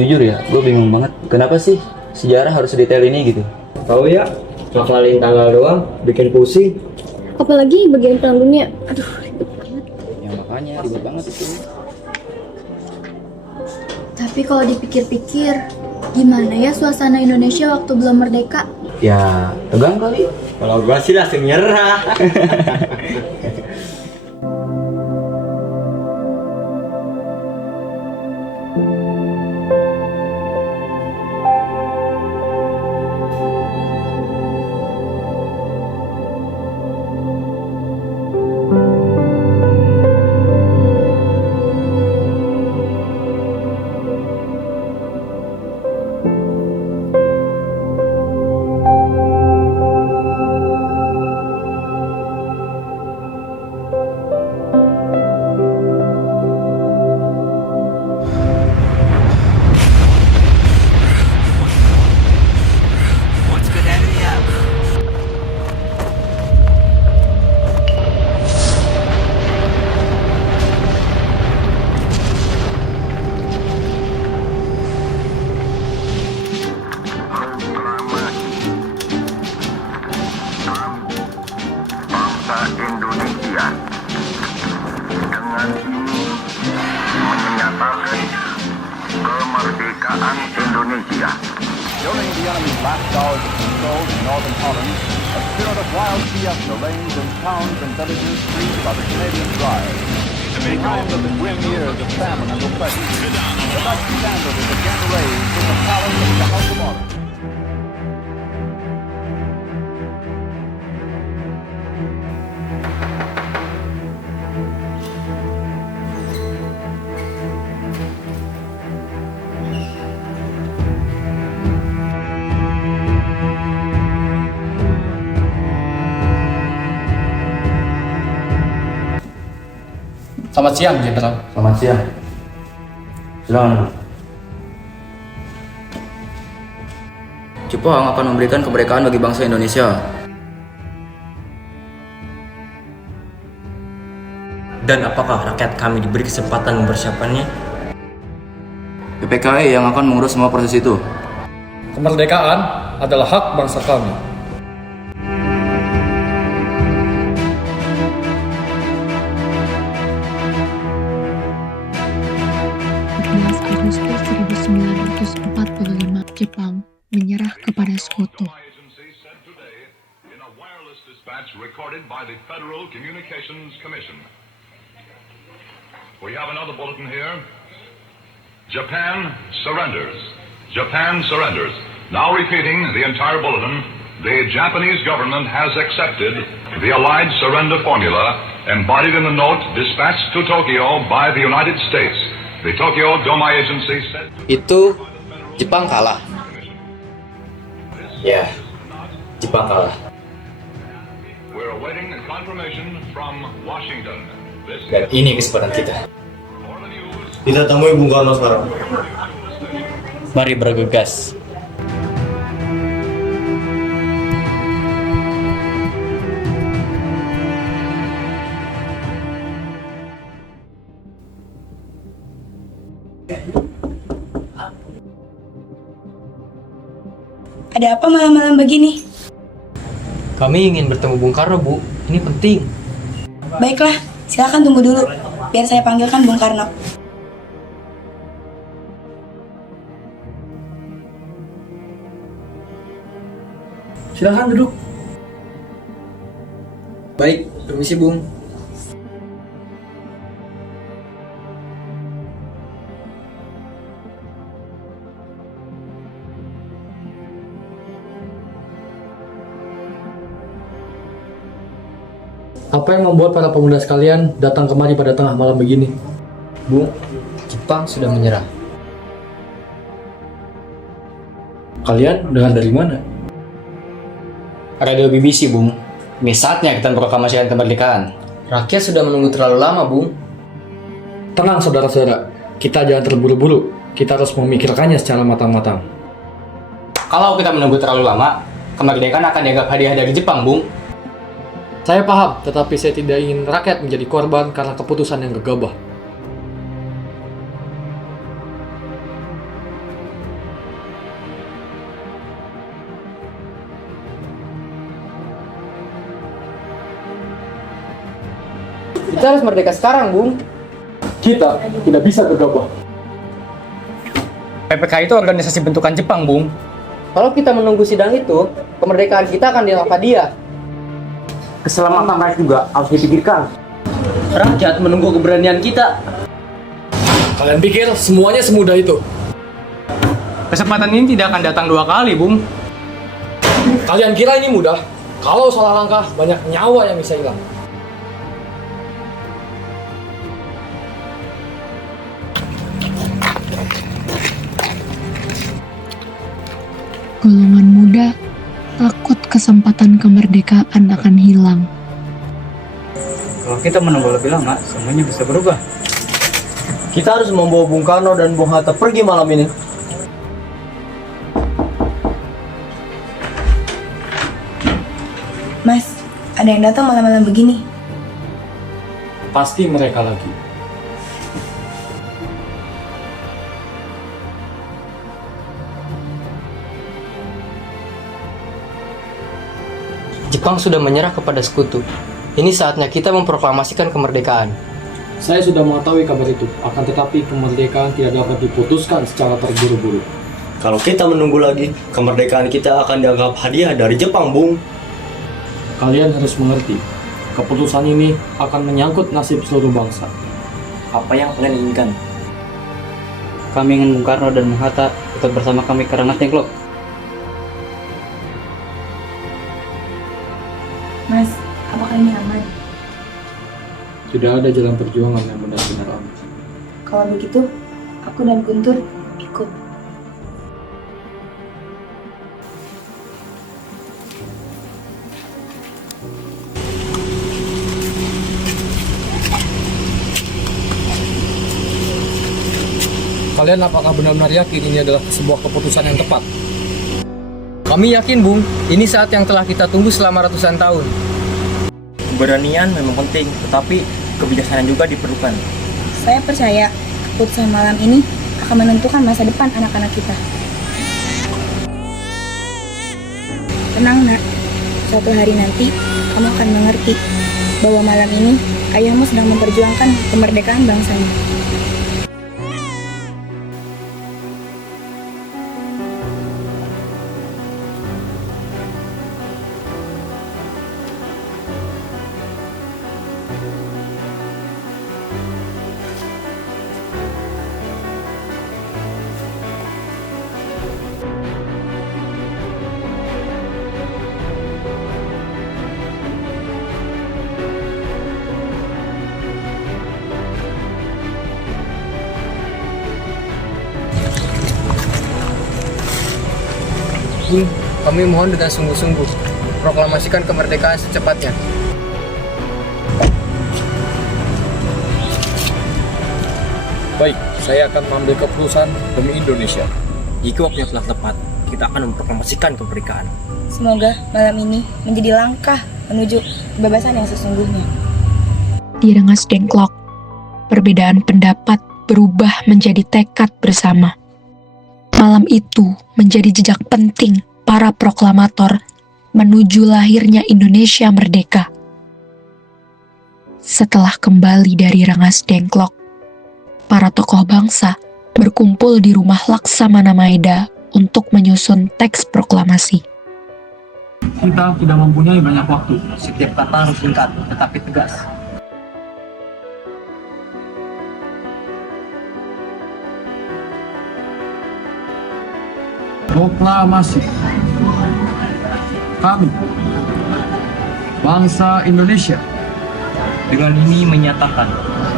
Jujur ya, gue bingung banget. Kenapa sih sejarah harus sedetail ini gitu? Tahu ya, ngafalin tanggal doang bikin pusing. Apalagi bagian perang dunia. Aduh, ribet banget. Ya makanya ribet banget itu. Tapi kalau dipikir-pikir, gimana ya suasana Indonesia waktu belum merdeka? Ya tegang kali. Kalau gua sih langsung nyerah. Indonesia dengan ini menyatakan kemerdekaan Indonesia. During the enemy's last hours of control in northern Holland, a spirit of wild fiesta reigns in towns and villages freed by the Canadian Drive. Behind the grim years of famine and oppression, the Dutch standard is again raised in the palace of the House of Orange. Selamat siang, Jenderal. Selamat siang. Silakan. Jepang akan memberikan kemerdekaan bagi bangsa Indonesia. Dan apakah rakyat kami diberi kesempatan mempersiapkannya? PPKI yang akan mengurus semua proses itu. Kemerdekaan adalah hak bangsa kami. 14 Agustus 1945, Jepang menyerah kepada Sekutu. In a wireless dispatch recorded by the Federal Communications Commission. We have another bulletin here. Japan surrenders. Japan surrenders. Now repeating the entire bulletin, the Japanese government has accepted the Allied surrender formula embodied in the note dispatched to Tokyo by the United States. The Tokyo Doma Agency said... Itu Jepang kalah. Ya, Jepang kalah. We're awaiting confirmation from Washington. This Dan ini kesempatan kita. Kita temui Bung Karno sekarang. Mari bergegas. Ada apa malam-malam begini? Kami ingin bertemu Bung Karno, Bu. Ini penting. Baiklah, silakan tunggu dulu, biar saya panggilkan Bung Karno. Silakan duduk. Baik, permisi, Bung. Apa yang membuat para pemuda sekalian datang kemari pada tengah malam begini? Bung, Jepang sudah menyerah. Kalian dengar dari mana? Radio BBC, Bung. Ini saatnya kita memproklamasikan kemerdekaan. Rakyat sudah menunggu terlalu lama, Bung. Tenang, saudara-saudara. Kita jangan terburu-buru. Kita harus memikirkannya secara matang-matang. Kalau kita menunggu terlalu lama, kemerdekaan akan dianggap hadiah dari Jepang, Bung. Saya paham, tetapi saya tidak ingin rakyat menjadi korban karena keputusan yang gegabah. Kita harus merdeka sekarang, Bung. Kita tidak bisa gegabah. PPK itu organisasi bentukan Jepang, Bung. Kalau kita menunggu sidang itu, kemerdekaan kita akan dilakukan dia. Keselamatan rakyat juga harus dipikirkan. Rakyat menunggu keberanian kita. Kalian pikir semuanya semudah itu? Kesempatan ini tidak akan datang 2 kali, Bung. Kalian kira ini mudah? Kalau salah langkah, banyak nyawa yang bisa hilang. Golongan muda takut kesempatan kemerdekaan akan hilang. Kalau kita menunggu lebih lama, semuanya bisa berubah. Kita harus membawa Bung Karno dan Bung Hatta pergi malam ini. Mas, ada yang datang malam-malam begini. Pasti mereka lagi. Jepang sudah menyerah kepada sekutu. Ini saatnya kita memproklamasikan kemerdekaan. Saya sudah mengetahui kabar itu, akan tetapi kemerdekaan tidak dapat diputuskan secara terburu-buru. Kalau kita menunggu lagi, kemerdekaan kita akan dianggap hadiah dari Jepang, Bung. Kalian harus mengerti, keputusan ini akan menyangkut nasib seluruh bangsa. Apa yang kalian inginkan? Kami ingin Bung Karno dan Bung Hatta tetap bersama kami ke Rengas Dengklok. Mas, apakah ini aman? Tidak ada jalan perjuangan yang benar-benar aman. Kalau begitu, aku dan Guntur ikut. Kalian apakah benar-benar yakin ini adalah sebuah keputusan yang tepat? Kami yakin, Bung, ini saat yang telah kita tunggu selama ratusan tahun. Keberanian memang penting, tetapi kebijaksanaan juga diperlukan. Saya percaya keputusan malam ini akan menentukan masa depan anak-anak kita. Tenang, Nak. Suatu hari nanti, kamu akan mengerti bahwa malam ini ayahmu sedang memperjuangkan kemerdekaan bangsanya. Bung, kami mohon dengan sungguh-sungguh, proklamasikan kemerdekaan secepatnya. Baik, saya akan mengambil keputusan demi Indonesia. Jika waktunya telah tepat, kita akan memproklamasikan kemerdekaan. Semoga malam ini menjadi langkah menuju kebebasan yang sesungguhnya. Di Rengas Dengklok, perbedaan pendapat berubah menjadi tekad bersama. Malam itu menjadi jejak penting para proklamator menuju lahirnya Indonesia merdeka. Setelah kembali dari Rengas Dengklok, para tokoh bangsa berkumpul di rumah Laksamana Maeda untuk menyusun teks proklamasi. Kita tidak mempunyai banyak waktu. Setiap kata harus singkat, tetapi tegas. Proklamasi. Kami, bangsa Indonesia, Dengan ini menyatakan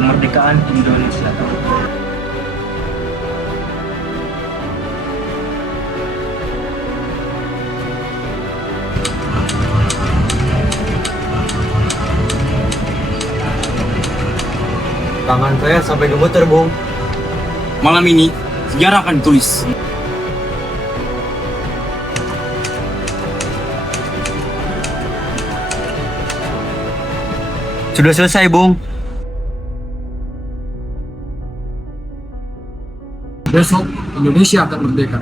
kemerdekaan Indonesia. Tangan saya sampai gemeter, Bung. Malam ini, sejarah akan ditulis. Sudah selesai, Bung. besok Indonesia akan merdeka.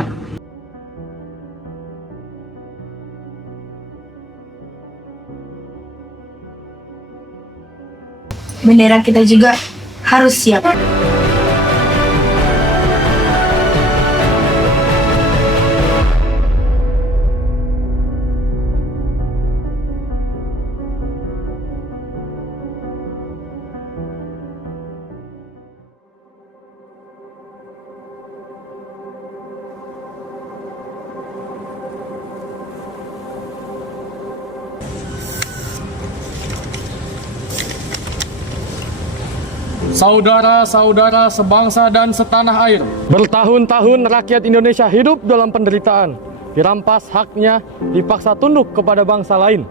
bendera kita juga harus siap. Saudara-saudara sebangsa dan setanah air, bertahun-tahun rakyat Indonesia hidup dalam penderitaan, dirampas haknya, dipaksa tunduk kepada bangsa lain.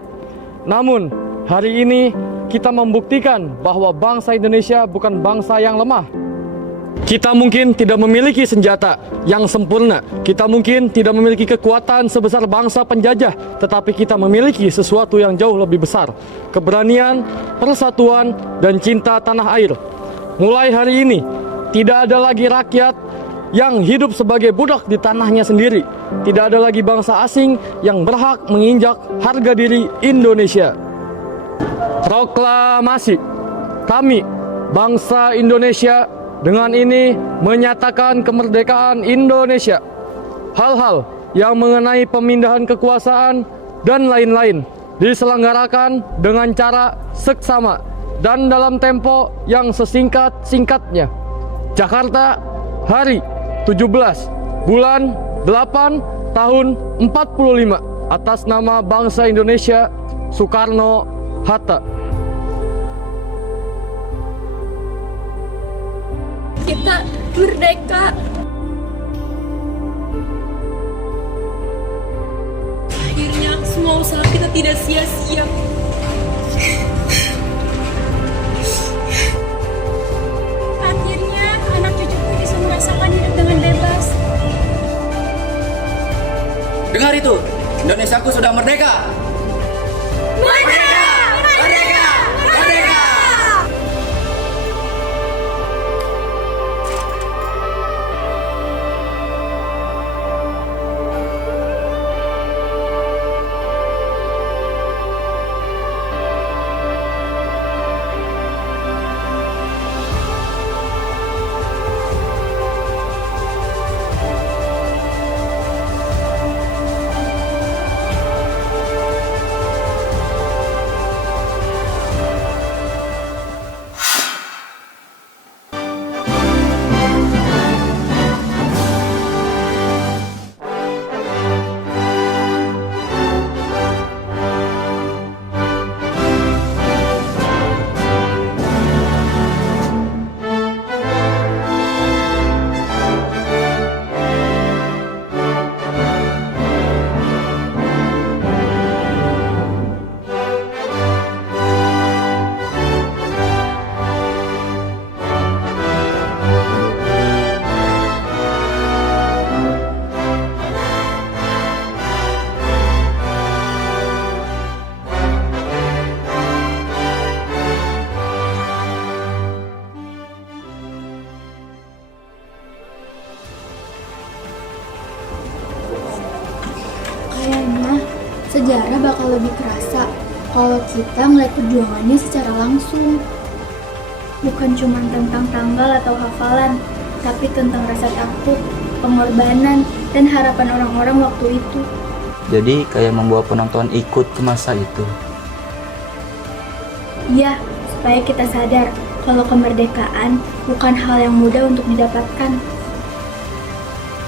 Namun, hari ini kita membuktikan bahwa bangsa Indonesia bukan bangsa yang lemah. Kita mungkin tidak memiliki senjata yang sempurna, kita mungkin tidak memiliki kekuatan sebesar bangsa penjajah, tetapi kita memiliki sesuatu yang jauh lebih besar, keberanian, persatuan, dan cinta tanah air. Mulai hari ini, tidak ada lagi rakyat yang hidup sebagai budak di tanahnya sendiri. Tidak ada lagi bangsa asing yang berhak menginjak harga diri Indonesia. Proklamasi, kami, bangsa Indonesia, dengan ini menyatakan kemerdekaan Indonesia. Hal-hal yang mengenai pemindahan kekuasaan dan lain-lain diselenggarakan dengan cara seksama dan dalam tempo yang sesingkat-singkatnya. Jakarta, hari 17 bulan 8 tahun 45, atas nama bangsa Indonesia, Soekarno-Hatta. Kita merdeka. Akhirnya semua usaha kita tidak sia-sia. Akhirnya anak cucuku bisa merasakan hidup dengan bebas. Dengar itu, Indonesiaku sudah merdeka. Merdeka! Merdeka! Merdeka! Kayaknya sejarah bakal lebih kerasa kalau kita ngeliat perjuangannya secara langsung. Bukan cuma tentang tanggal atau hafalan, tapi tentang rasa takut, pengorbanan, dan harapan orang-orang waktu itu. Jadi kayak membawa penonton ikut ke masa itu. Iya, supaya kita sadar kalau kemerdekaan bukan hal yang mudah untuk didapatkan.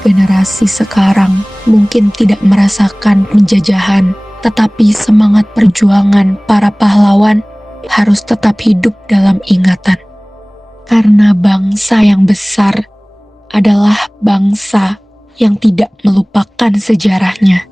Generasi sekarang mungkin tidak merasakan penjajahan, tetapi semangat perjuangan para pahlawan harus tetap hidup dalam ingatan. Karena bangsa yang besar adalah bangsa yang tidak melupakan sejarahnya.